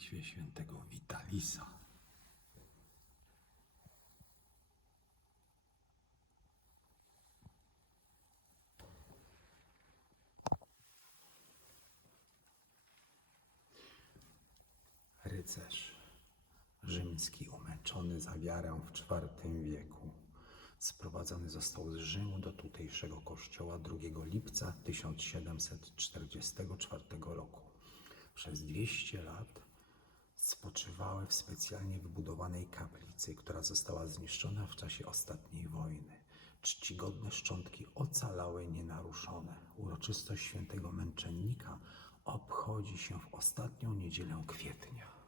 modlitwie świętego Witalisa. Rycerz rzymski umęczony za wiarę w IV wieku sprowadzony został z Rzymu do tutejszego kościoła 2 lipca 1744 roku. Przez 200 lat spoczywały w specjalnie wybudowanej kaplicy, która została zniszczona w czasie ostatniej wojny. Czcigodne szczątki ocalały nienaruszone. Uroczystość świętego męczennika obchodzi się w ostatnią niedzielę kwietnia.